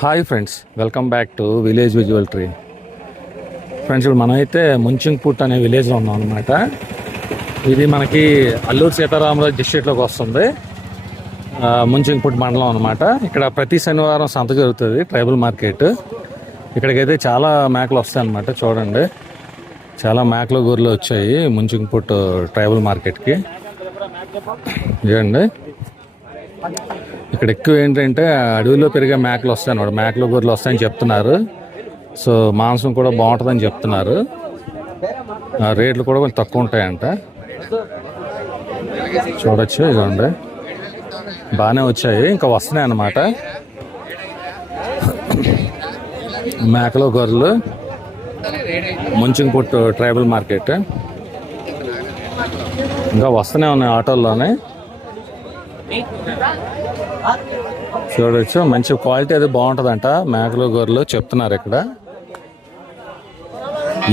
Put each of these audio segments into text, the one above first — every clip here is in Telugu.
Hi friends, welcome back to village visual tree. Friends, ఇప్పుడు మనమైతే ముంచింగ్పుట్ అనే విలేజ్లో ఉన్నాం అనమాట. ఇది మనకి అల్లూరు సీతారామరాజు డిస్ట్రిక్ట్లోకి వస్తుంది. ముంచింగ్పుట్ మండలం అనమాట. ఇక్కడ ప్రతి శనివారం సంత జరుగుతుంది, ట్రైబల్ మార్కెట్. ఇక్కడికైతే చాలా మేకలు వస్తాయి అనమాట. చూడండి, చాలా మేకలు గొర్రెలు వచ్చాయి ముంచింగ్పుట్ ట్రైబల్ మార్కెట్కి. చూడండి, ఇక్కడ ఎక్కువ ఏంటంటే అడవిలో పెరిగే మేకలు వస్తాయి అన్నమాట. మేకలు గొర్రెలు వస్తాయని చెప్తున్నారు. సో మాంసం కూడా బాగుంటుందని చెప్తున్నారు. రేట్లు కూడా కొంచెం తక్కువ ఉంటాయంట. చూడొచ్చు, ఇదిగోండి, బాగానే వచ్చాయి, ఇంకా వస్తున్నాయి అన్నమాట మేకలు గొర్రెలు. ముంచింగ్పుట్ ట్రైబల్ మార్కెట్ ఇంకా వస్తూనే ఉన్నాయి ఆటోల్లోనే. చూడవచ్చు, మంచి క్వాలిటీ అది బాగుంటుందంట మేకలు గొర్రెలు చెప్తున్నారు ఇక్కడ.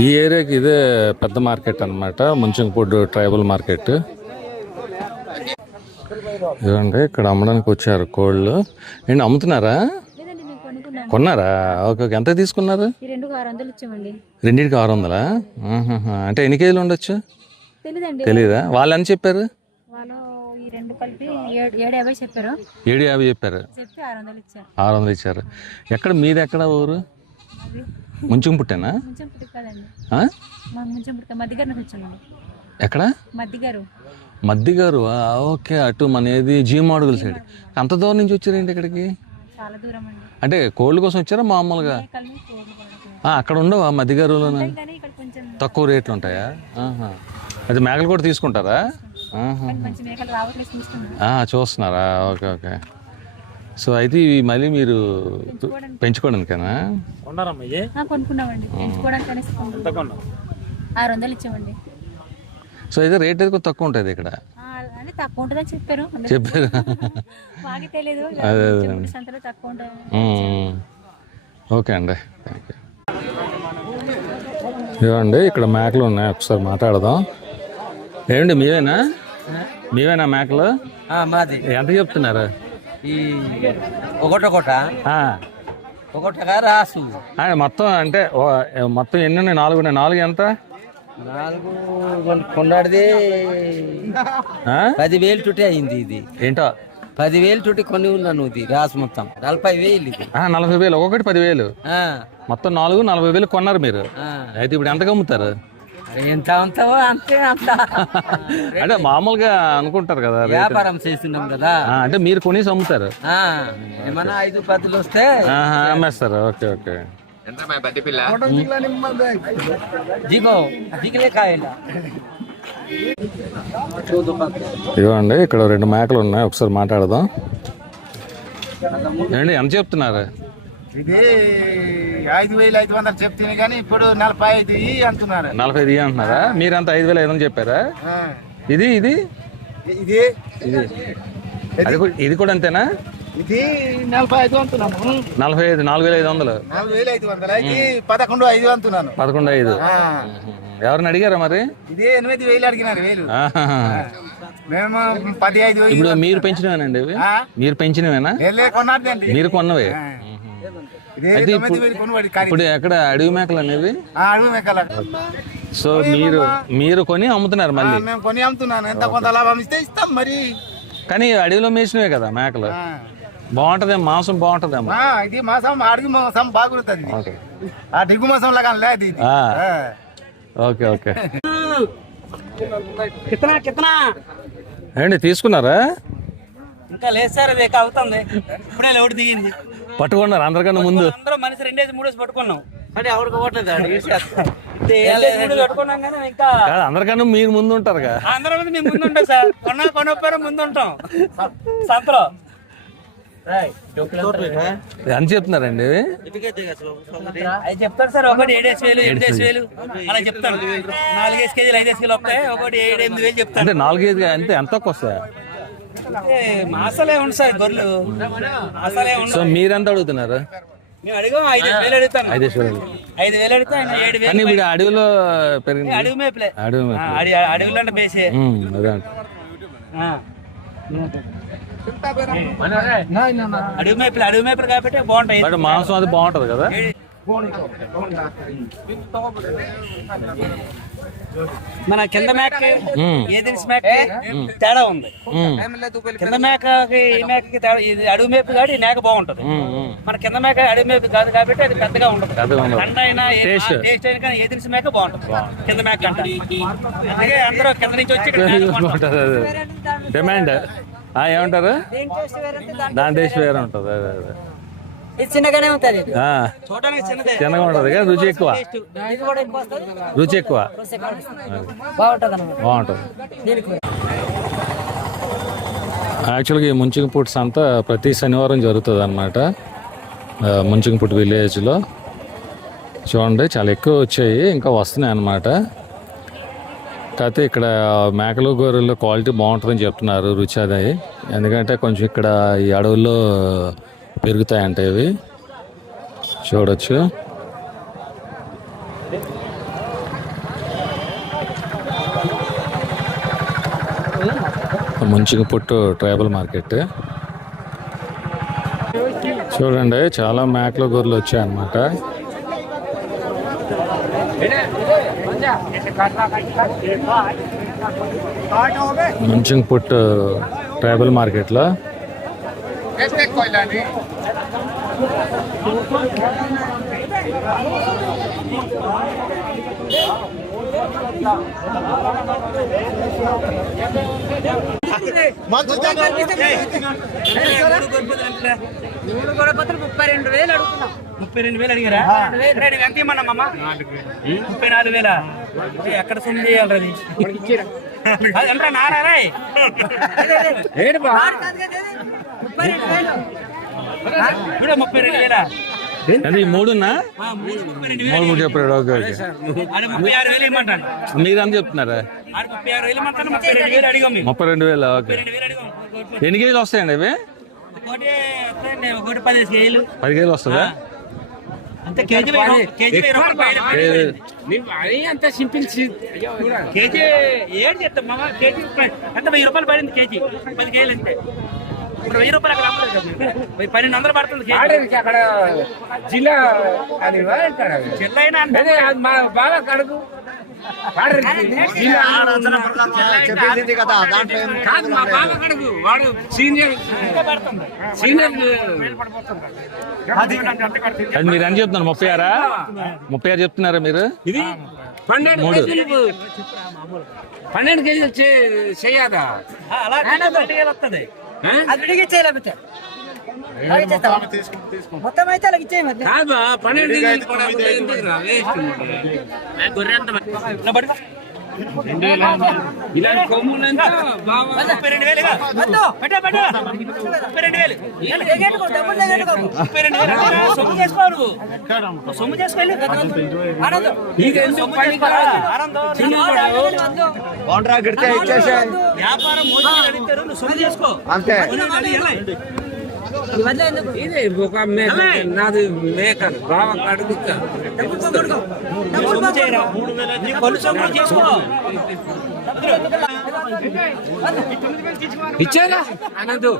ఈ ఏరియాకి ఇదే పెద్ద మార్కెట్ అనమాట, ముంచింగ్పుట్ ట్రైబల్ మార్కెట్. ఇదండి, ఇక్కడ అమ్మడానికి వచ్చారు కోళ్ళు. ఏంటి, అమ్ముతున్నారా? కొన్నారా? Okay okay. ఎంత తీసుకున్నారు? రెండింటికి 600. అంటే ఎన్ని కేజీలు ఉండొచ్చు తెలీదా? వాళ్ళు అని చెప్పారు? 750 చెప్పారు. 750 చెప్పారు. 600 ఇచ్చారు. ఎక్కడ మీది? ఎక్కడ ఊరు? ముంచింగ్పుట్టేనా? ఎక్కడ? మద్దిగారు. ఓకే, అటు మన ఏది జీమాడుగుల సైడ్. అంత దూరం నుంచి వచ్చారేంటి ఇక్కడికి? అంటే కోళ్ళ కోసం వచ్చారా మామూలుగా? అక్కడ ఉండవా మద్దిగారులో? తక్కువ రేట్లు ఉంటాయా? అది మేకలు కూడా తీసుకుంటారా? చూస్తున్నారా? Okay okay. సో అయితే ఇవి మళ్ళీ మీరు పెంచుకోవడానికేనా? 600 ఇచ్చామండి. సో అయితే రేట్ అయితే తక్కువ ఉంటుంది ఇక్కడ. చెప్పారు. ఓకే అండి, థ్యాంక్ యూ. ఇవ్వండి, ఇక్కడ మేకలు ఉన్నాయి, ఒకసారి మాట్లాడదాం. ఏమండి, మీవేనా మేకలు? మాది. ఎంత చెప్తున్నారు? ఒకటగా రాసు మొత్తం. అంటే మొత్తం ఎన్ని ఉన్నాయి? 4 ఉన్నాయి. 4 ఎంత? 4 కొన్నాడిది 10,000 టుటే అయింది. ఇది ఏంటో 10,000 టుటి కొని ఉన్నాను. ఇది రాసు మొత్తం 40,000. ఇది 40,000. ఒక్కొక్కటి 10,000. మొత్తం 40,000 కొన్నారు మీరు. అయితే ఇప్పుడు ఎంతకు అమ్ముతారు? ఎంత అంతావో అంతే. అంత అంటే మామూలుగా అనుకుంటారు కదా, వ్యాపారం చేస్తున్నాం కదా. అంటే మీరు కొనేసి అమ్ముతారు. ఏమన్నా 5-10 వస్తే అమ్మేస్తారు. Okay okay. ఇవ్వండి, ఇక్కడ 2 మేకలు ఉన్నాయి, ఒకసారి మాట్లాడదాం. ఏంటి, ఎంత చెప్తున్నారు? ఇది 5,500 చెప్తుంది కానీ ఇప్పుడు 45 అంటున్నారు. 45 అంటున్నారా? మీరంతా 5,500 చెప్పారా? ఇది ఇది ఇది ఇది కూడా అంతేనా? ఇది 45 అంటున్నాను. 45, 4,500. 4,500. ఇది 11,500 అంటున్నాను. 11,500. ఎవరిని అడిగారా మరి? ఇది 8,000 అడిగినారు. 1000 మేము 15,000. ఇప్పుడు మీరు పెంచినవేనండి ఇవి? మీరు పెంచినవేనా? మీరు కొన్నవే? ఇప్పుడు ఎక్కడ అడవి మేకలు అనేవి? అడవి మేకలు. సో మీరు కొని అమ్ముతున్నారు మళ్ళీ? మేము కొని అమ్ముతున్నాను. ఎంత కొంత లాభం ఇస్తే ఇస్తాం మరి. కానీ అడవిలో మేసినవే కదా మేకలు, బాగుంటదేమో, మాంసం బాగుంటదేమో. ఇది మాంసం అడిగి మాంసం బాగుంటుంది. ఆ దిగు మాంసం లాగా లేదు ఇది. Okay okay. ఏంటి, తీసుకున్నారా? ఇంకా లేదు సార్, అది అవుతుంది. ఇప్పుడే లోటు దిగింది. పట్టుకున్నారు అందరికన్నా ముందు? అందరూ మనిషి 2-3 పట్టుకున్నాం. అంటే ఎవరికి పోవట్లేదు. పట్టుకున్నాం కానీ ఇంకా అందరికన్నా మీరు ముందు ఉంటారు కదా. అందరం మేము ముందు ఉంటాం సార్. కొనొప్పారు ముందు ఉంటాం సంతలో. ఎంత చెప్తున్నారండి? అది చెప్తారు సార్. ఒకటి 7,000, 8,000 అలా చెప్తాడు. 4 కేజీలు 5 కేజీలు వస్తాయి. ఒకటి 7-8,000 చెప్తాడు. అంటే 4 కేజీలు అంటే ఎంత వస్తాయి? మాసాలే ఉండు సార్, గొర్రెలు మాసాలే ఉండు. సో మీరెంత అడుగుతున్నారు? మేము అడిగాం 5,000 అడుగుతాను. 5,000 అడుగుతాను. 7,000. కానీ ఇప్పుడు అడవిలో పెరిగింది. అడవి మేపలే. అడవిలో అంటే మేసే. అడుగు మేపులు కాబట్టి బాగుంటాయి. బట్ మాంసం అది బాగుంటది కదా. మన కింద మేక ఏదిని మేక తేడా ఉంది. కింద మేకకి ఈ మేకకి తేడా. ఇది అడుగు మేపు కాబట్టి ఈ మేక బాగుంటది. మన కింద మేక అడుగు మేపు కాదు కాబట్టి అది పెద్దగా ఉండదు. అండ అయినా టేస్ట్ అయినా కానీ ఏదిని మేక బాగుంటది కింద మేక అంట. అందుకే అందరూ కింద నుంచి వచ్చి డిమాండ్ ఏమంటారు, దాని టేస్ట్ వేరే ఉంటది. అదే అదే చిన్నగానే ఉంటది, చూడడానికి చిన్నదే, చిన్నగా ఉంటది కదా, రుచి ఎక్కువ. రుచి ఎక్కువ బాగుంటది. యాక్చువల్గా ఈ ముంచింగిపుట్ సంత ప్రతి శనివారం జరుగుతుంది అనమాట ముంచింగిపుట్ విలేజ్లో. చూడండి చాలా ఎక్కువ వచ్చాయి, ఇంకా వస్తున్నాయి అన్నమాట. కాకపోతే ఇక్కడ మేకలు గొర్రెలు క్వాలిటీ బాగుంటుందని చెప్తున్నారు, రుచి అది. ఎందుకంటే కొంచెం ఇక్కడ ఈ అడవుల్లో పెరుగుతాయంట ఇవి, చూడొచ్చు. ముంచింగిపుట్టు ట్రైబల్ మార్కెట్ చూడండి, చాలా మేకలు గొర్రెలు వచ్చాయన్నమాట. ముంచింగిపుట్టు ట్రైబల్ మార్కెట్లో $32,000 32,000 అడిగారా? ఎంత ఇమ్మన్నామమ్మ? 34,000. ఎక్కడ సొమ్ము చేయాలి అది? ఎంత నారా? ఇప్పుడు 32,000. అది మూడున్నా 32,000 చెప్పాడు. Okay okay, 36,000 ఇమ్మంటాను. మీరు అని చెప్తున్నారా? 36,000 ఇమ్మంటాను. 32,000 అడిగాం మేము. 32,000. ఓకే, 32,000 అడిగాం. ఎన్ని కేజీలు వస్తాయండి అవి? ఒకటి 15 కేజీలు. 10 కేజీలు వస్తుందా? అంతే. కేజీ అంత సింపుల్. కేజీ ఏడు చెప్తాం మామ. కేజీ అంత ₹1000 పడింది కేజీ. 10 కేజీలు అంతే. ఇప్పుడు ₹1000 అక్కడ అమ్మలేదు కదా, 1200 పడుతుంది అక్కడ జిల్లా జిల్లా అయినా అంటే బాగా కడుగు కాదు, మా బాగా కడుగు వాడు సీనియర్ అది మీరు అని చెప్తున్నారు 36 చెప్తున్నారా మీరు? ఇది 12 కేజీలు చెయ్యదా? అలా 12 కేజీలు వస్తుంది. మొత్తం అయితే అలాగ ఇచ్చేయి. 12 కేజీలు కూడా ఎందుకురా వేస్ట్. ఇలాంటి కొమ్ములంతా బాగా 32,000 సొమ్ము చేసుకోరు. సొమ్ము చేసుకోవాలి. వ్యాపారం అడుగుతారు, నువ్వు సొమ్ము చేసుకో అంతే. ఇది ఒక నాది మేకలు బాగా కడుగుతా. సొమ్ము చేయరా, నీ పళ్ళు సొమ్ము చేసుకో. ఇచ్చారా అనందు?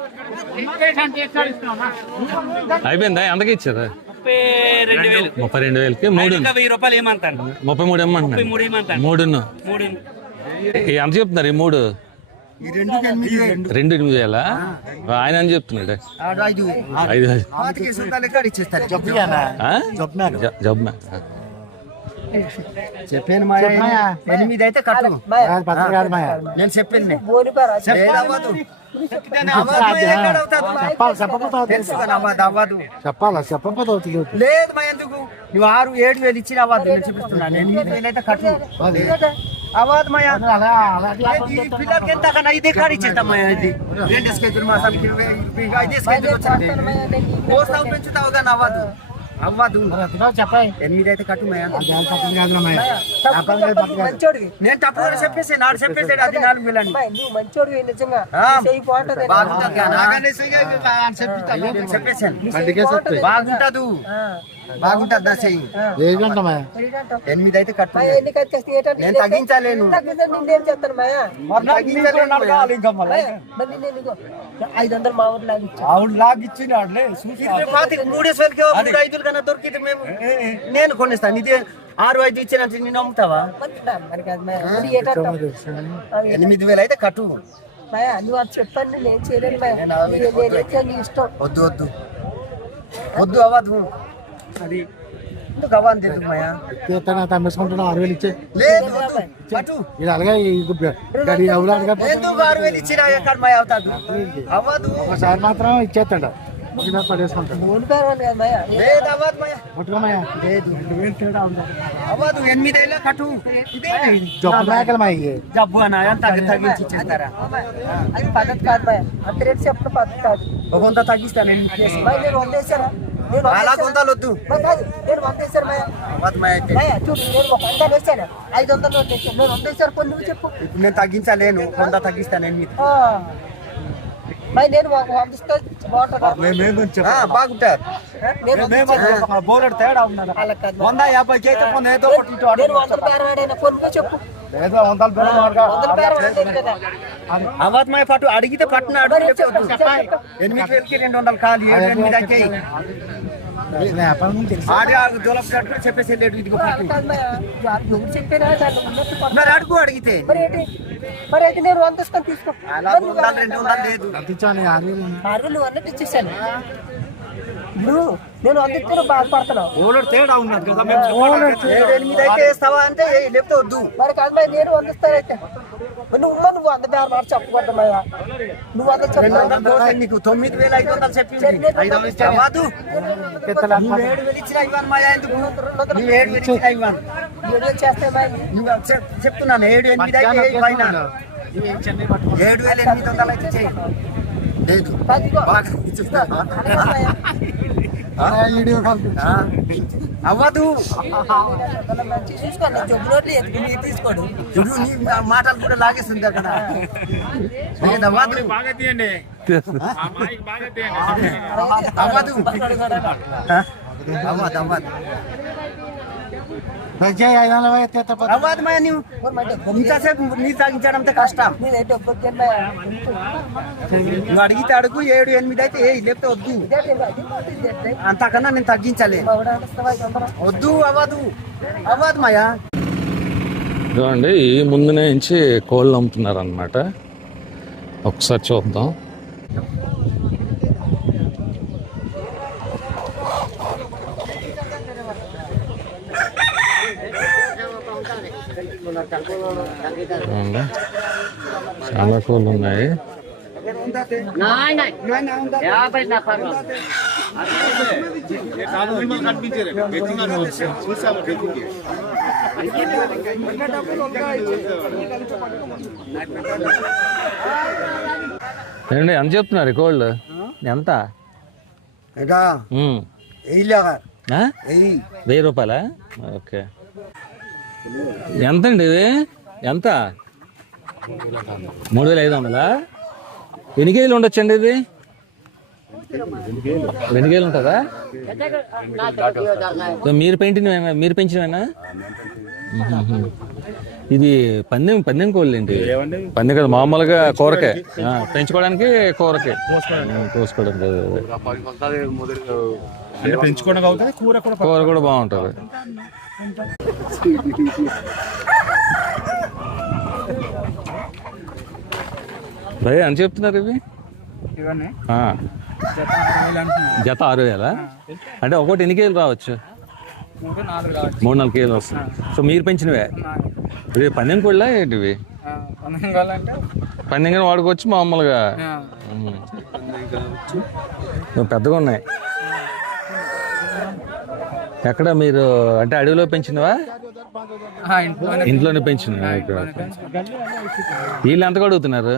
అయిపోయిందా? ఎంతకి ఇచ్చారా? 32,000. 32,000కి 3. ఇంకా ₹1000 ఏమంటాను? 33 ఏమంటున్నారు? 33 ఏమంటాను? 3 3 ఎంత చెప్తున్నారు? ఈ 3 2,800 ఆయన అని చెప్తున్నాడు. 5 జబ్ చెప్పాను 8 అయితే కట్టు. నేను చెప్పాను చెప్పాలా చెప్పకపోతే లేదు మా ఎందుకు నువ్వు 6-7,000 ఇచ్చిన అవ్వదు. నేను చూపిస్తున్నాను 8,000 అయితే కట్టు అవ్వదు మా పిల్లలకి ఎంత కన్నా ఇదే కాడ ఇచ్చేస్తాం. ఇది 2 కేజీలు మాసానికి 5 కేజీలు వచ్చింది. కోస్తావు పెంచుతావు కానీ అవ్వదు. 8 అయితే కట్టు. నేను తప్పకుండా చెప్పేసి నాడు చెప్పేసాడు అది 4,000 చెప్పేసాను. బాగుంటదు బాగుంటుంది నా చెయ్యి. ఎనిమిది అయితే కట్టు. ఎన్ని కట్టేస్తే ఏంటంటే నేను తగ్గించలేను. నేనేం చేస్తాను మాయా మరి తగ్గించలేను మళ్ళా. మరి నేను ఇదిగో 500 మా ఊరు లాగిచ్చు ఇది పాతిక 3,000కి 3,500 కన్నా దొరికితే మేము నేను కొనిస్తాను. ఇది 6,500 ఇచ్చినట్టు నేను అమ్ముతావా? మరి కాదు మాయా మరి ఏంటంటావు 8,000 అయితే కట్టు. మాయా నువ్వు అది చెప్పండి నేను చేయలేను మాయా నేనైతే నీ ఇష్టం వద్దు వద్దు వద్దు అవ్వదు. అది ఎందుకు అవ్వదు ఎందుకు మాయా? తమ్మేసుకుంటున్నా 6,000 ఇచ్చే లేదు వద్దు కట్టు. ఇది అలాగే గడి అవులాడుగా ఎందుకు 6,000 ఇచ్చినా ఎక్కడ మాయా అవుతాడు? అవ్వదు. ఒకసారి మాత్రం ఇచ్చేస్తాడ పడేసుకుంటాడు. మూడు పేరు కదా మాయా లేదు అవ్వదు మాయా. ముట్టుకోమయ్యా లేదు 2,000 తేడా ఉంది. అవ్వదు. 8,000 కట్టు. ఇదే జబ్బు మేకలు మా ఇవి. జబ్బు అన్న ఎంత తగ్గించి ఇచ్చేస్తారా? అది పద్ధతి కాదు మాయా అంత రేటు చెప్పడం పద్ధతి కాదు ఒక కొంత తగ్గిస్తాను నేను. మరి నేను 100 వేసానా నేను అలా కొంతలు వద్దు. మరి కాదు నేను 100 వేసాను మాయా అవ్వదు మాయా అయితే. మాయా చూడు నేను ఒక 100 వేసాను 500 వేసాను నేను 100 వేసాను కొన్ని నువ్వు చెప్పు ఇప్పుడు నేను తగ్గించలేను. కొంత తగ్గిస్తాను 8. మరి నేను 100 ఇస్తే బాగుంటుంది బాగుంటారు. బోలెడు తేడా ఉన్నది. అలా కాదు 150కి అయితే కొన్ని ఏదో ఒకటి ఇటు అటు నేను 100 బేరం ఆడైనా కొనుక్కో చెప్పు ఏదో 100 బేరం ఆడగా. 100 బేరం ఆడలేదు కదా అవ్వదు మాయ పట్టు అడిగితే పట్టున అడుగు. 8,000కి 200 ఖాళీ 7,000 అయితే వ్యాపారం నుంచి తెలుసు. ఆడే ఆడు దొలపు కట్టు చెప్పేసి వెళ్ళాడు. ఇదిగో పట్టు. కాదు మాయా ఎవరు చెప్పినా దాన్ని ఉన్నట్టు పట్టు. మరి అడుగు అడిగితే మరి ఏంటి మరి అయితే నేను 100 ఇస్తాను తీసుకో అలా 100 200 లేదు. అంతించాను 6,000. ఆరు నువ్వు అన్నట్టు ఇచ్చేసాను ఇప్పుడు నేను 100 ఇస్తే నువ్వు బాధపడుతున్నావు బోలెడు తేడా ఉన్నది కదా. 7,000 అయితే వేస్తావా అంటే లేకపోతే వద్దు. మరి కాదు మరి నేను 100 ఇస్తాను అయితే మరి నువ్వు 100 బేరం ఆడి చెప్పకూడదమ్మయ్యా నువ్వు 100 చెప్పావు పోతే నీకు 9,500 చెప్పింది. 5,000 ఇచ్చా అవ్వదు. నువ్వు 7,000 ఇచ్చినా ఇవ్వను మాయా. ఎందుకు నువ్వు 7,000 ఇచ్చినా ఇవ్వను. వీడియో చేస్తే మరి నువ్వు చెప్తున్నాను 7,800 అయితే పైన 7,800 అయితే చేయి. లేదు అదిగో. బాగా ఇచ్చేస్తా. అలాగేనమ్మయ్యా. వీడియో కాల్ అవ్వదు. మంచిగా చూసుకో నేను జబ్బు నోట్లు ఎత్తుకు మీరు తీసుకోడు చూడు నీ మాటలు కూడా లాగేస్తుంది అక్కడ. లేదు అవ్వదు. అవ్వదు. అవ్వదు అవ్వదు అవ్వదు మాయా. నువ్వు ఇంతసేపు నీరు తాగించడంతో కష్టం. నేను డబ్బు వద్దమ్మయ్యా. నువ్వు అడిగితే అడుగు 7,800 అయితే ఏ లేకపోతే వద్దు. ఇదేంటి? అంతకన్నా నేను తగ్గించలే. మా ఊరు ఆడిస్తావా 500? వద్దు అవ్వదు అవ్వదు మాయా. ఇదిగోండి ఈ ముందునే నుంచి కోళ్ళు అమ్ముతున్నారు అనమాట. ఒకసారి చూద్దాం. అవునా? చాలా కోళ్ళు ఉన్నాయి. ఏండి ఎంత చెప్తున్నారు ఈ కోళ్ళు? ఎంత? ఉమ్. ఆ? 1,000 రూపాయలా? ఓకే. ఎంతండి ఇది? ఎంత? 3,500? ఎన్ని కేజీలు ఉండొచ్చండి ఇది? 2 కేజీలు ఉంటుందా? మీరు పెంచినవేనా? ఇది పందెం కోళ్ళు ఏంటి? పందెం కదా మామూలుగా కూరకే పెంచుకోవడానికి కూరకే కోసుకోవడానికి కూర కూడా బాగుంటుంది. భయ అని చెప్తున్నారు ఇవి? జత 6,000? అంటే ఒకటి ఎన్ని కేజీలు రావచ్చు? 3-4 కేజీలు వస్తుంది. సో మీరు పెంచినవే ఇవి పందెం కోళ్ళా ఏంటివి? పందెంగా వాడుకోవచ్చు మామూలుగా. పెద్దగా ఉన్నాయి. ఎక్కడ మీరు అంటే అడవిలో పెంచినవా? ఇంట్లోనే పెంచినవా? వీళ్ళు ఎంతకు అడుగుతున్నారు?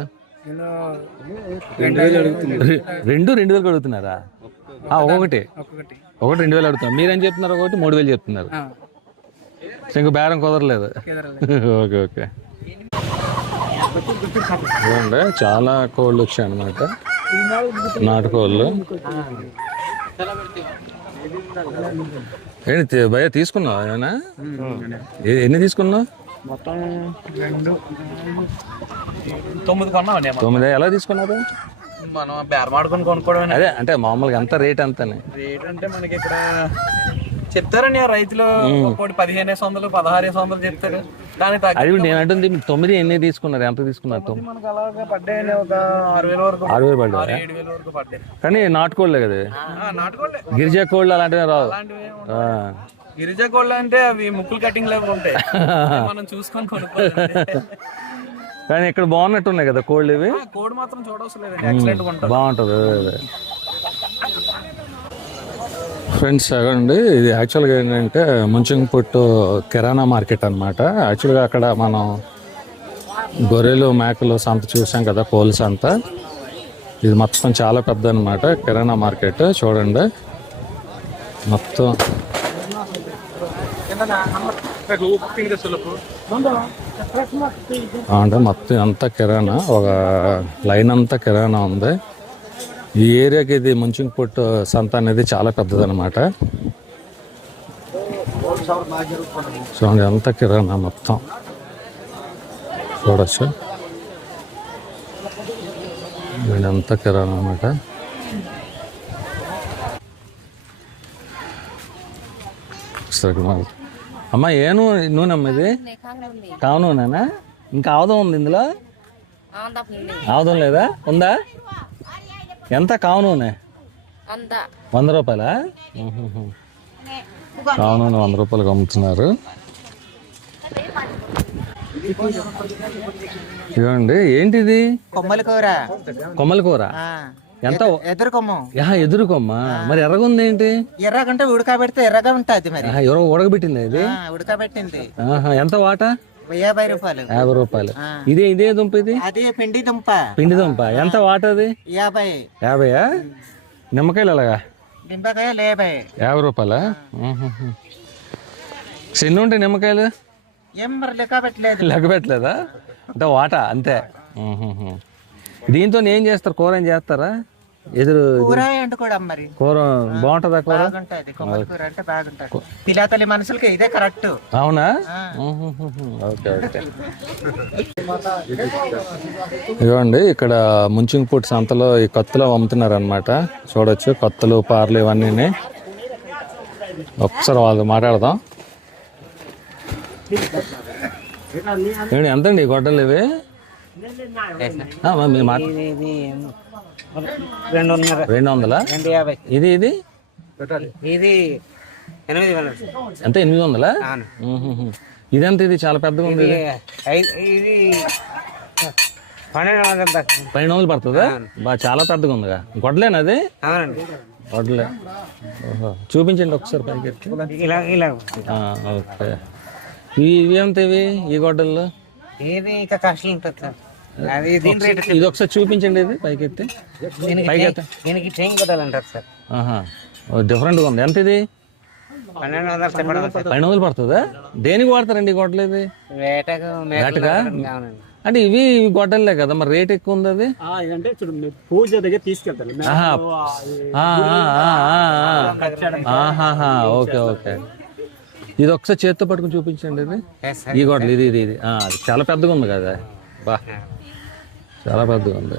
2,000 అడుగుతున్నారా? ఒకటి 2,000 అడుగుతున్నారు. మీరేం చెప్తున్నారు? ఒకటి 3,000 చెప్తున్నారు. ఇంక బేరం కుదరలేదు. Okay okay. చూడండి చాలా కోళ్ళు వచ్చాయి అన్నమాట, నాటుకోళ్ళు. ఏంటి భయ తీసుకున్నావు ఏమైనా? ఎన్ని తీసుకున్నావు? మొత్తం 9 కొన్నామండి. 9 ఎలా తీసుకున్నారు? మనం బేరమాడుకొని కొనుక్కోవడం. అదే అంటే మామూలుగా ఎంత రేట్ అంతనే? రేట్ అంటే మనకి ఇక్కడ చెప్తారండి రైతులు, ఒక్కోటి 1500 1600 చెప్తారు. దానికి తగ్గ అది నేను అంటుంది 9 ఎన్ని తీసుకున్నారు, ఎంత తీసుకున్నారు? మనకు అలాగే పడ్డాయండి, ఒక 6000 వరకు 6000 పడ్డా? 7000 వరకు పడ్డాయి. కానీ నాటుకోళ్ళే కదా, నాటుకోండి. గిరిజా కోళ్ళు అలాంటివి రావు. గిరిజా కోళ్ళు అంటే అవి ముక్కులు కటింగ్ లాగా ఉంటాయి, మనం చూసుకొని కొనుక్కోవాలి. కానీ ఇక్కడ బాగున్నట్టు ఉన్నాయి కదా కోళ్ళు ఇవి. కోడి మాత్రం చూడవసరం లేదండి, ఎక్సలెంట్ గా ఉంటుంది, బాగుంటుంది. ఫ్రెండ్స్ అగండి, ఇది యాక్చువల్గా ఏంటంటే ముంచింగ్పుట్టు కిరాణా మార్కెట్ అనమాట. యాక్చువల్గా అక్కడ మనం గొర్రెలు మేకలు సంత చూసాం కదా, కోళ్ళ సంత. ఇది మొత్తం చాలా పెద్ద అనమాట కిరాణా మార్కెట్. చూడండి మొత్తం అంటే మొత్తం అంతా కిరాణా, ఒక లైన్ అంతా కిరాణా ఉంది. ఈ ఏరియాకి ఇది ముంచింగ్పుట్టు సంత అనేది చాలా పెద్దదన్నమాట. చూడండి అంతా కిరాణా మొత్తం చూడచ్చు. ఇదంతా కిరాణా అన్నమాట. అమ్మ ఏ నూనె అమ్మ ఇది? కావ నూనెనా? ఇంకా ఆవుదం ఉంది ఇందులో? ఆవుదం లేదా? ఉందా? ఎంత కావ నూనె? 100 రూపాయలా? కావ నూనె 100 రూపాయలకు అమ్ముతున్నారు. ఇవ్వండి. ఏంటిది? కొమ్మల కూర. కొమ్మల కూర ఎంత? ఎదురు కొమ్మ. ఎదురు కొమ్మ. మరి ఎర్రగా ఉంది ఏంటి? ఎర్రగంటే ఉడకబెడితే ఎర్రగా ఉంటుంది. మరి ఎవరో ఉడకబెట్టింది ఇది? ఉడకబెట్టింది. ఎంత వాట? 50 రూపాయలు. 50 రూపాయలు. ఇదే దుంప ఇది? అది పిండి దుంప. పిండి దుంప ఎంత వాట అది? 50. 50? నిమ్మకాయలు అలాగా? నిమ్మకాయలు 50 రూపాయలా? ఎన్ని ఉంటాయి నిమ్మకాయలు? ఏం మరి లెక్క పెట్టలేదు. లెక్క పెట్టలేదా? అంటే వాట అంతే. దీంతో ఏం చేస్తారు? కూర ఏం చేస్తారా? ఎదురు కూర వండుకోవడం. మరి కూర బాగుంటుందా? కూర బాగుంటది. కొమ్మల కూర అంటే బాగుంటది. పిల్లతల్లి మనుషులకి ఇదే కరెక్ట్. అవునా? Okay okay. ఇవ్వండి, ఇక్కడ ముంచింగ్పుట్టు సంతలో ఈ కత్తులు అమ్ముతున్నారు అనమాట. చూడొచ్చు కత్తులు, పార్లు ఇవన్నీ. ఒకసారి వాళ్ళు మాట్లాడదాం. ఎంతండి ఈ గొడ్డలు ఇవి? 200. ఇది ఇది ఇది 800. ఎంత? 800? ఇదంతా ఇది చాలా పెద్దగా ఉంది. ఇది 1200 పడుతుందా? చాలా పెద్దగా ఉందిగా. గొడ్డలేనా అది? గొడ్డలే. చూపించండి ఒకసారి పైకి. ఓకే. ఇవి ఎంత ఇవి ఈ గొడ్డలు? ఇది ఇంకా కష్టం ఉంటుంది సార్. అది దీని రేట్. ఇది ఒకసారి చూపించండి. ఇది పైకి ఎత్తి. దీనికి ట్రైన్ కొట్టాలంటారు సార్. డిఫరెంట్గా ఉంది. ఎంత ఇది? 1200 పడుతుందా? దేనికి వాడతారండి ఈ గొడ్డలు? ఇది వేటగా? అంటే ఇవి గొడ్డలే కదా, మరి రేట్ ఎక్కువ ఉంది. అది పూజ దగ్గర తీసుకెళ్తాను. Okay okay. ఇది ఒకసారి చేత్తో పట్టుకుని చూపించండి. ఇది ఈ గొడ్డలు ఇది ఇది ఇది అది చాలా పెద్దగా ఉంది కదా. బా చాలా పెద్దగా ఉంది.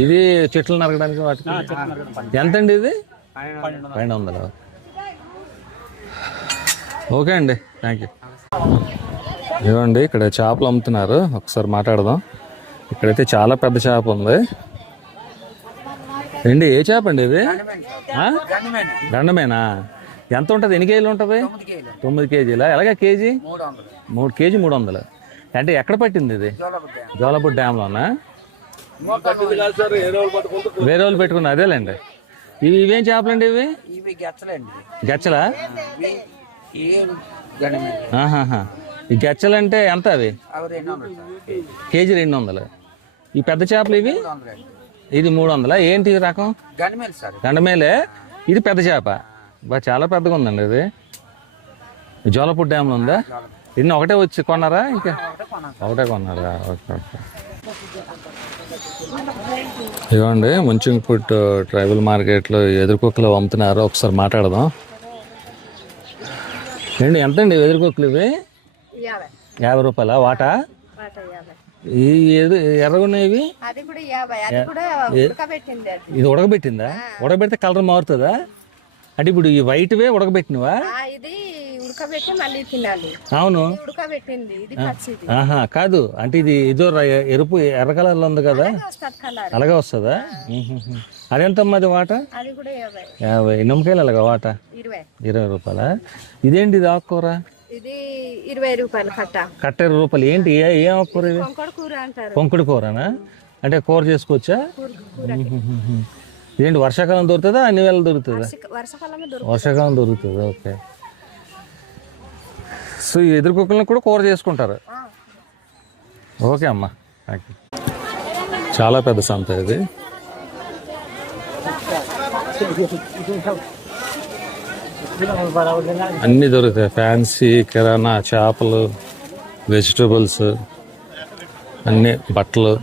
ఇది చెట్లు నరకడానికి వాటికి ఎంతండి ఇది? 1200. ఓకే అండి, థ్యాంక్ యూ. ఇవ్వండి, ఇక్కడ చేపలు అమ్ముతున్నారు. ఒకసారి మాట్లాడదాం. ఇక్కడైతే చాలా పెద్ద చేప ఉంది. ఏంటి ఏ చేప అండి ఇది? గండమేనా? ఎంత ఉంటుంది? ఎన్ని కేజీలు ఉంటుంది? 9 కేజీలా? ఎలాగా కేజీ? 3 కేజీ 300. అంటే ఎక్కడ పట్టింది ఇది? జోలపుట్ డ్యామ్లోనా? వేరే వాళ్ళు పెట్టుకున్నా. అదేలేండి. ఇవేం చేపలండి ఇవి? గెచ్చలా? ఈ గెచ్చలంటే ఎంత అవి? కేజీ 200. ఈ పెద్ద చేపలు ఇవి? ఇది 300. ఏంటి ఈ రకం? గండమేలే. ఇది పెద్ద చేప. చాలా పెద్దగా ఉందండి ఇది. జోలపుట్ డ్యామ్లో ఉందా? ఇన్ని ఒకటే వచ్చి కొన్నారా? ఇంకా ఒకటే కొన్నారా? Okay okay. ఇవ్వండి, ముంచింగ్పుట్టు ట్రైబల్ మార్కెట్లో ఎదురుకుక్కలు అమ్ముతున్నారు. ఒకసారి మాట్లాడదాం. ఏంటి ఎంతండి వెదురుకోకులు ఇవి? 50 రూపాయల వాటా? ఈ ఎర్రగున్నాయి అది కూడా 50. అది కూడా ఉడకబెట్టింది. ఇది ఉడకబెట్టిందా? ఉడకబెడితే కలర్ మారుతుందా? అంటే ఇప్పుడు ఈ వైట్వే ఉడకబెట్టినవా? ఇది ఉడకబెట్టి మళ్ళీ తినాలి. అవును. ఉడకబెట్టింది ఇది పచ్చిది. ఆహా కాదు, అంటే ఇది ఇదో ఎరుపు ఎర్ర కలర్ లో ఉంది కదా, అలాగే వస్తుందా? అదెంతమ్మా అది వాట? అది కూడా 50. నిమ్మకాయలు అలాగా వాట 20 రూపాయల. ఇదేంటి ఇది ఆకుకూర? ఇది 20 రూపాయలు కట్ట. కట్ట 20 రూపాయలు. ఏంటి ఏం ఆకుకూర ఇది? కొంకడు కూర అంటారు. కొంకుడు కూరనా? అంటే కూర చేసుకోవచ్చా? ఏంటి వర్షాకాలం దొరుకుతుందా అన్ని వేళలు దొరుకుతుందా? వర్షాకాలం దొరుకుతుంది. ఓకే. సో ఈ ఎదురు కుక్కలను కూడా కూర చేసుకుంటారు. ఓకే అమ్మా, థ్యాంక్ యూ. చాలా పెద్ద సంత ఇది. అన్నీ దొరుకుతాయి. ఫ్యాన్సీ కిరాణా, చేపలు, వెజిటబుల్స్, అన్నీ బట్టలు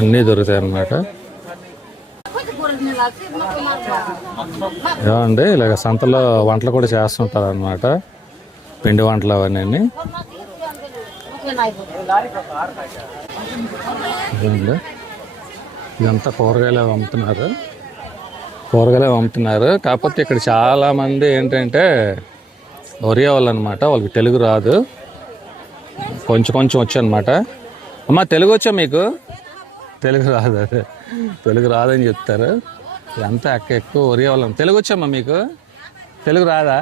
అన్నీ దొరుకుతాయి అన్నమాట. ఏమండి ఇలాగ సంతలో వంటలు కూడా చేస్తుంటారు అన్నమాట, పిండి వంటలు అవన్నీ. ఇదంతా కూరగాయలు అమ్ముతున్నారు. కాకపోతే ఇక్కడ చాలా మంది ఏంటంటే ఒరియా వాళ్ళు అనమాట, వాళ్ళకి తెలుగు రాదు, కొంచెం వచ్చు అనమాట. అమ్మ తెలుగు వచ్చా మీకు? తెలుగు రాదు, అదే తెలుగు రాదని చెప్తారు. ఇదంతా ఎక్కువ ఒరియా వాళ్ళం. తెలుగు వచ్చామ్మా మీకు? తెలుగు రాదా?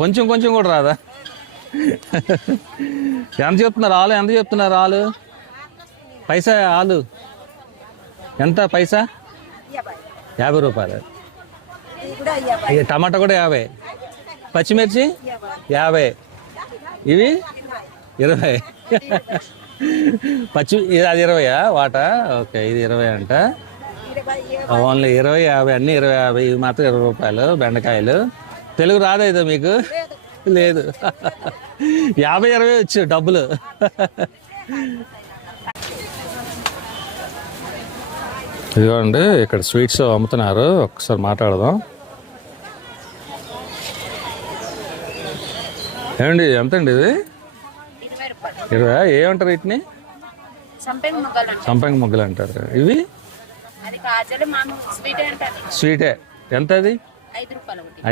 కొంచెం కూడా రాదా? ఎంత చెప్తున్నారు ఆలు? పైసా ఆలు ఎంత పైసా? 50 రూపాయలు. టమాటా కూడా 50. పచ్చిమిర్చి 50. ఇవి 20. అది 20యా వాటా? ఓకే, ఇది 20 అంట. ఓన్లీ 20, 50 అన్నీ 20, 50. ఇవి మాత్రం 20 రూపాయలు. బెండకాయలు. తెలుగు రాదా ఇదో మీకు? లేదు. 50, 20 వచ్చు డబ్బులు. ఇదిగోండి ఇక్కడ స్వీట్స్ అమ్ముతున్నారు, ఒకసారి మాట్లాడదాం. ఏమండి ఎంతండి ఇది? 20. ఏమంటారు వీటిని? సంపంగి ముగ్గలు అంటారు. ఇవి స్వీటే. ఎంత అది?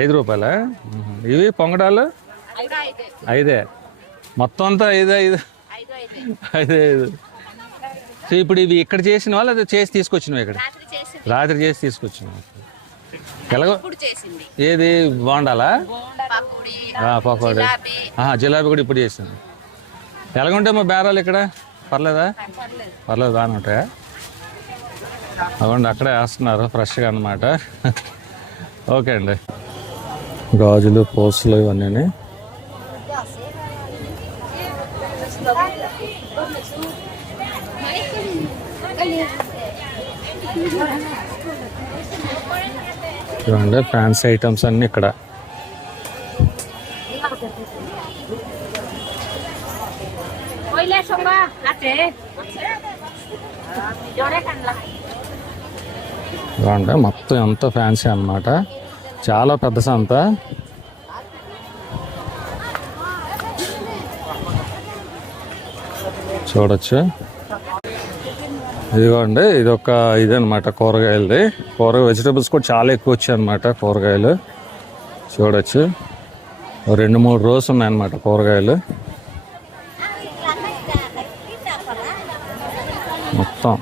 5 రూపాయలా? ఇవి పొంగడాలు 5. మొత్తం అంతా 5. సో ఇప్పుడు ఇవి ఇక్కడ చేసిన వాళ్ళు అది చేసి తీసుకొచ్చినవి? ఇక్కడ రాత్రి చేసి తీసుకొచ్చినవి. ఎలాగో ఏది బాగుండాలా? పకోడీ, జిలాబీ కూడా ఇప్పుడు చేసింది. ఎలాగుంటాయి మా బేరాలు ఇక్కడ? పర్లేదు, బాగానే ఉంటాయా? అవ్వండి అక్కడే వేస్తున్నారు ఫ్రెష్గా అన్నమాట. ఓకే అండి. గాజులు, పోస్టులు ఇవన్నీ. చూడండి ఫ్యాన్సీ ఐటమ్స్ అన్నీ ఇక్కడ. చూడండి మొత్తం ఎంత ఫ్యాన్సీ అన్నమాట, చాలా పెద్ద సంత. చూడొచ్చు. ఇదిగోండి ఇదనమాట కూరగాయలది. వెజిటబుల్స్ కూడా చాలా ఎక్కువ వచ్చాయి అన్నమాట. కూరగాయలు చూడొచ్చు, 2-3 రోజులు ఉన్నాయన్నమాట కూరగాయలు మొత్తం.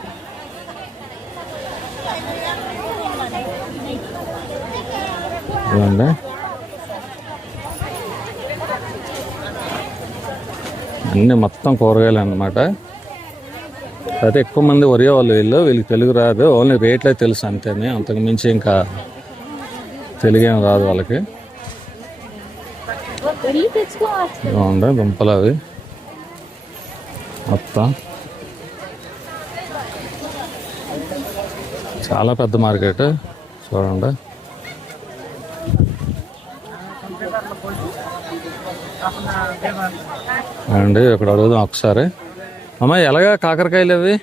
ఇదిగోండి అన్నీ మొత్తం కూరగాయలు అన్నమాట. అయితే ఎక్కువ మంది ఒరియా వాళ్ళు వీళ్ళకి తెలుగు రాదు, ఓన్లీ రేట్లే తెలుసు అంతేనే, అంతకు మించి ఇంకా తెలుగేం రాదు వాళ్ళకి. బాగుండే దుంపలు అవి మొత్తం. చాలా పెద్ద మార్కెట్ చూడండి. అండి ఇక్కడ అడుగుదాం ఒకసారి. అమ్మాయి ఎలాగా కాకరకాయలు అవి?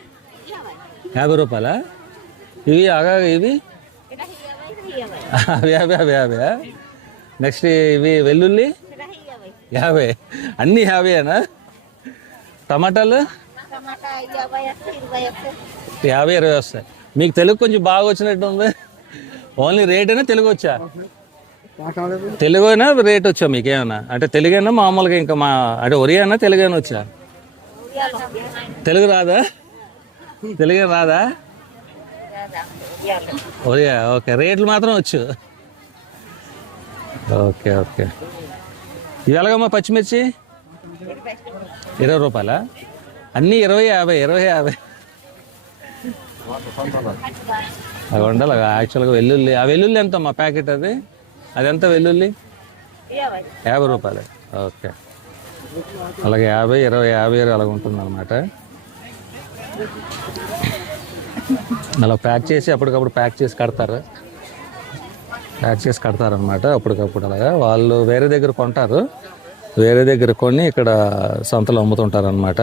50 రూపాయలా? ఇవి ఇవి 50. నెక్స్ట్ ఇవి వెల్లుల్లి 50, అన్నీ 50ఏనా? టమాటాలు 50, 20 వస్తాయి. మీకు తెలుగు కొంచెం బాగా వచ్చినట్టు ఉంది. ఓన్లీ రేట్ అయినా తెలుగు వచ్చా? తెలుగు అయినా రేట్ వచ్చా మీకేమన్నా? అంటే తెలుగైనా మామూలుగా ఇంకా అంటే ఒరియా తెలుగైనా వచ్చా? తెలుగు రాదా? తెలుగే రాదా? ఒరియా. ఓకే, రేట్లు మాత్రం వచ్చు. Okay okay. ఇవాళగమ్మా పచ్చిమిర్చి 20 రూపాయలా? అన్నీ 20, 50, 20, 50. అవి ఉండాలి యాక్చువల్గా. వెల్లుల్లి, ఆ వెల్లుల్లి ఎంత మా ప్యాకెట్ అది ఎంత వెల్లుల్లి? 50 రూపాయలు. ఓకే, అలాగే 50, 20, 50 అలాగ ఉంటుంది అనమాట. అలా ప్యాక్ చేసి అప్పటికప్పుడు ప్యాక్ చేసి కడతారనమాట. అప్పటికప్పుడు అలాగా వాళ్ళు వేరే దగ్గర కొంటారు, వేరే దగ్గర కొని ఇక్కడ సంతలో అమ్ముతుంటారు అనమాట.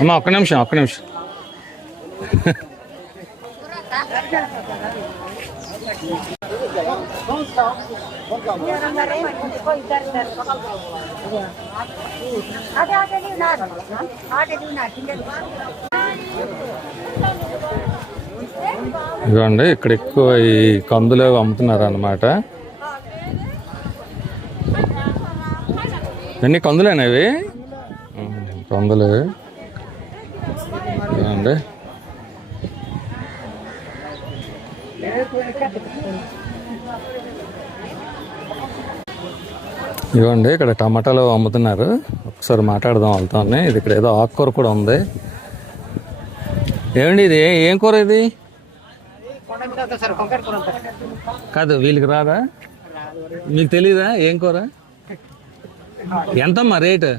అమ్మా ఒక్క నిమిషం. ఇదిగోండి, ఇక్కడ ఎక్కువ ఈ కందులు అమ్ముతున్నారు అన్నమాట. ఎన్ని కందులేనా ఇవి? కందులు ఇదిగోండి. ఇదిగోండి, ఇక్కడ టమాటాలు అమ్ముతున్నారు. ఒకసారి మాట్లాడదాం వాళ్ళతో. ఇది ఇక్కడ ఏదో ఆకుకూర కూడా ఉంది. ఏమండి ఇది ఏం కూర ఇది? కాదు, వీళ్ళకి రాదా? మీకు తెలీదా ఏం కూర? ఎంతమ్మా రేటు?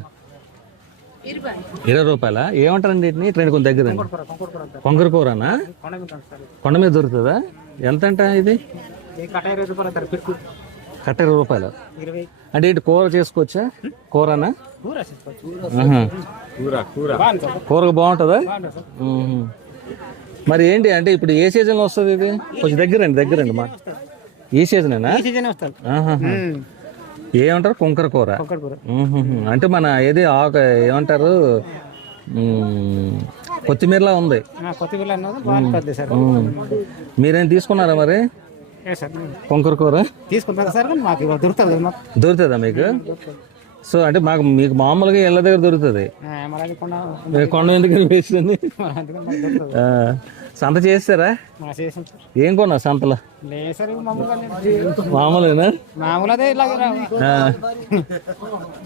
20 రూపాయలా? ఏమంటారండి వీటిని? ట్రైన్ కొంచెం దగ్గర. కొంకర కూరనా? కొండ మీద దొరుకుతుందా? ఎంత అంట ఇది? కట్ట 20 రూపాయలు. అంటే ఇటు కూర చేసుకోవచ్చా? కూరనా? కూరకు బాగుంటుందా? మరి ఏంటి అంటే ఇప్పుడు ఏ సీజన్లో వస్తుంది ఇది? కొంచెం దగ్గరండి మా. ఈ సీజనేనా? ఏమంటారు? కుంకర కూర. అంటే మన ఏది ఆకు ఏమంటారు, కొత్తిమీరలా ఉంది. మీరేం తీసుకున్నారా మరి? కుంకర కూర దొరుకుతుందా మీకు? సో అంటే మీకు మామూలుగా ఇళ్ళ దగ్గర దొరుకుతుంది. కొండ ఎందుకని వేసింది? సంత చేస్తారా? ఏం కొన్నా సంతలో? మామూలుగా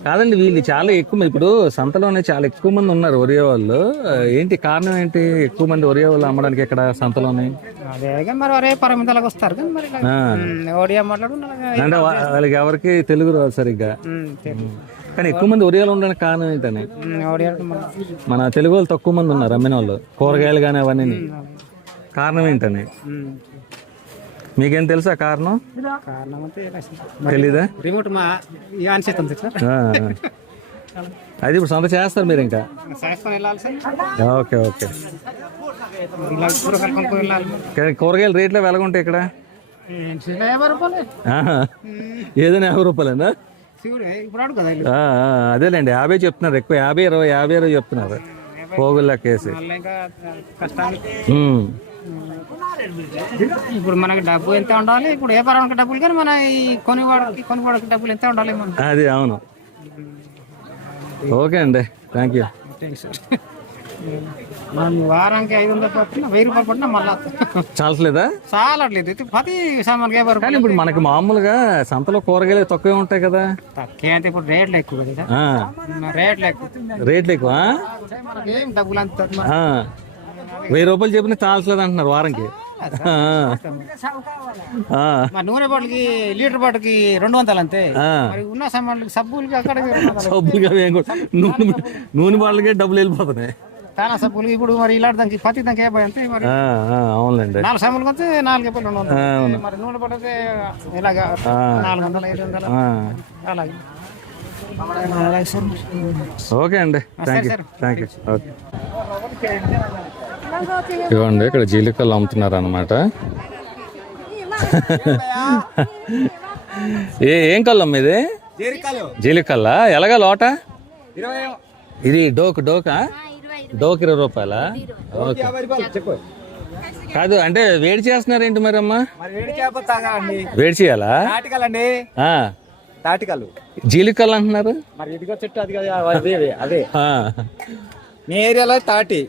కాదండి, వీళ్ళు చాలా ఎక్కువ. ఇప్పుడు సంతలోనే చాలా ఎక్కువ మంది ఉన్నారు ఒరియా వాళ్ళు. ఏంటి కారణం ఏంటి ఎక్కువ మంది ఒరియా వాళ్ళు అమ్మడానికి ఇక్కడ సంతలోనే? అంటే వాళ్ళకి ఎవరికి తెలుగు రాదు సరిగ్గా, కానీ ఎక్కువ మంది ఒరియాలు ఉండడానికి కారణం ఏంటని? మన తెలుగు వాళ్ళు తక్కువ మంది ఉన్నారు అమ్మిన వాళ్ళు, కూరగాయలు కానీ అవన్నీ. కారణం ఏంటని మీకేం తెలుసా? కారణం తెలీదా? అది ఇప్పుడు సొంత చేస్తారు మీరు ఇంకా? Okay okay. కూరగాయల రేట్లు ఎలాగుంటాయి ఇక్కడ? ఏదైనా 50 రూపాయలేనా? అదేలేండి, 50 చెప్తున్నారు. ఎక్కువ 50, 20, 50 చెప్తున్నారు పోగుల్లాకేసి. ఇప్పుడు మనకి డబ్బు ఎంత ఉండాలి? ఇప్పుడు ఏ పరానికి డబ్బులు కానీ మన ఈ కొనుగోడికి డబ్బులు ఎంత ఉండాలి? అది అవును. ఓకే అండి, థ్యాంక్ యూ. మనం వారానికి 500 పట్టిన 1000 రూపాయలు పట్టినా మళ్ళా చాలట్లేదా? చాలట్లేదు. ప్రతి సామాన్కి 50 రూపాయలు. ఇప్పుడు మనకి మామూలుగా సంతలో కూరగాయలు తక్కువే ఉంటాయి కదా? తక్కువ అంటే ఇప్పుడు రేట్లు ఎక్కువ కదా. రేట్లు ఎక్కువ. ఏం డబ్బులు అంత 1000 రూపాయలు చెప్పిన చాలట్లేదు అంటున్నారు వారానికి. నూనె బాటిల్కి లీటర్ బాటిల్కి 200 అంతే. ఉన్న సామాన్లకి సబ్బులకి అక్కడ నూనె బాటిల్కి డబ్బులు వెళ్ళిపోతున్నాయి. చాలా సబ్బులు ఇప్పుడు మరి ఇలాంటి దానికి ప్రతి దానికి 50 అంతే. మరి అవునండి, 4 సామాన్లు అంతే 4 రూపాయలు 200. మరి నూనె బాటిల్కి ఇలాగా 400, 500 అలాగే. ఓకే అండి, థ్యాంక్ యూ. ఓకే. ఇవ్వండి ఇక్కడ జీలికల్లు అమ్ముతున్నారు అనమాట. ఏం కల్లం ఇది? జీలికల్లా ఎలాగా లోట? ఇది డోకా? డోక్ 20 రూపాయలా? ఓకే. కాదు అంటే వేడి చేస్తున్నారేంటి మరి అమ్మా? వేడి చేయాలా? తాటికలు జీలికల్లు అంటున్నారు. మరి ఇదిగో చెట్టు అది అదే మీ ఏరియాలో తాటి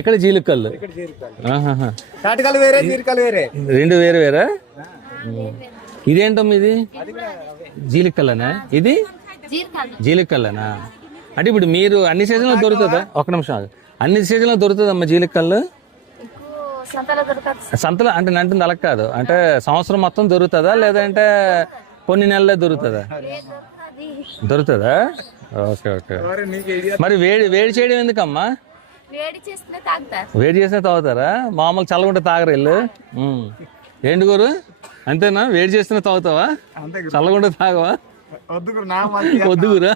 ఇక్కడ జీలికల్లు. తాటికలు వేరే, జీలికలు వేరే, రెండు వేరు వేరా? ఇదేంటమ్మా ఇది? జీలికల్లనా ఇది? జీలికల్లనా? అంటే ఇప్పుడు మీరు అన్ని సీజన్లో దొరుకుతుందా? ఒక నిమిషం ఆగు. అన్ని సీజన్లో దొరుకుతుందమ్మా జీలికల్లు? సంతలో అంటే నంటుంది అలా కాదు, అంటే సంవత్సరం మొత్తం దొరుకుతుందా లేదంటే కొన్ని నెలలే దొరుకుతుందా? దొరుకుతుందా? Okay okay. మరి వేడి చేయడం ఎందుకమ్మా? వేడి చేస్తే తాగుతారా? మామూలు చల్లగుంటే తాగరు ఇల్లు. ఏంటి గురు అంతేనా? వేడి చేస్తేనే తాగుతావా? చల్లగుంటే తాగవా? వద్దు గురా.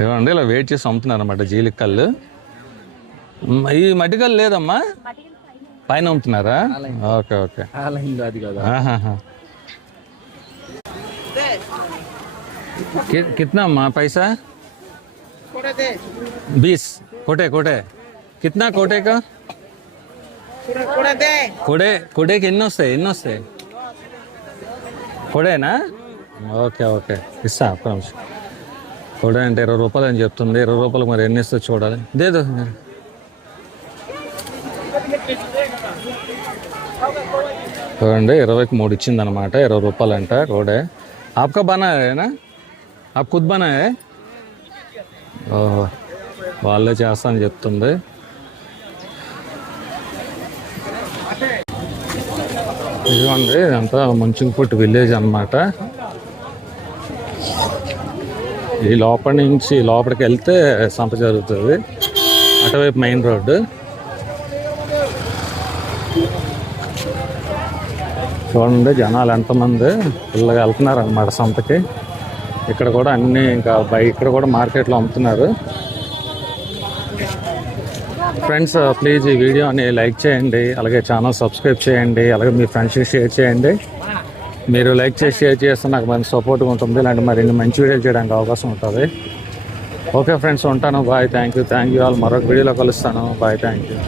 ఏమండి ఇలా వెయిట్ చేసి అమ్ముతున్నారు అనమాట జీలికల్లు. ఈ మట్టికల్లు లేదమ్మా, పైన అమ్ముతున్నారా? Okay okay. कितना अम्मा पैसा? 20 कोटे कितना कोटे का? कोटेకి ఎన్ని వస్తాయి? కొడేనా? ఓకే ఓకే ఇస్తా ఒక్క నిమిషం. కొడే అంటే 20 రూపాయలు అని చెప్తుంది. 20 రూపాయలు మరి ఎన్ని ఇస్తో చూడాలి. దేదో చూడండి 20కి 3 ఇచ్చింది అనమాట. 20 రూపాయలు అంట కోడే. आपका बना है ना? आप खुद बना है? ఓహో వాళ్ళే చేస్తా అని చెప్తుంది. ఇదిగోండి ఇదంతా ముంచింగ్పుట్ విలేజ్ అన్నమాట. ఈ లోపల నుంచి లోపలికి వెళ్తే సంత జరుగుతుంది. అటువైపు మెయిన్ రోడ్డు. చూడండి జనాలు ఎంతమంది ఫుల్గా వెళ్తున్నారు అన్నమాట సంతకి. ఇక్కడ కూడా అన్నీ ఇంకా ఇక్కడ కూడా మార్కెట్లో అమ్ముతున్నారు. ఫ్రెండ్స్ ప్లీజ్ ఈ వీడియోని లైక్ చేయండి, అలాగే ఛానల్ సబ్స్క్రైబ్ చేయండి, అలాగే మీ ఫ్రెండ్స్కి షేర్ చేయండి. మీరు లైక్ చేసి షేర్ చేస్తే నాకు మంచి సపోర్ట్గా ఉంటుంది, ఇలాంటి మరిన్ని మంచి వీడియోలు చేయడానికి అవకాశం ఉంటుంది. ఓకే ఫ్రెండ్స్ ఉంటాను. బాయ్. Thank you all. మరొక వీడియోలో కలుస్తాను. బాయ్. Thank you.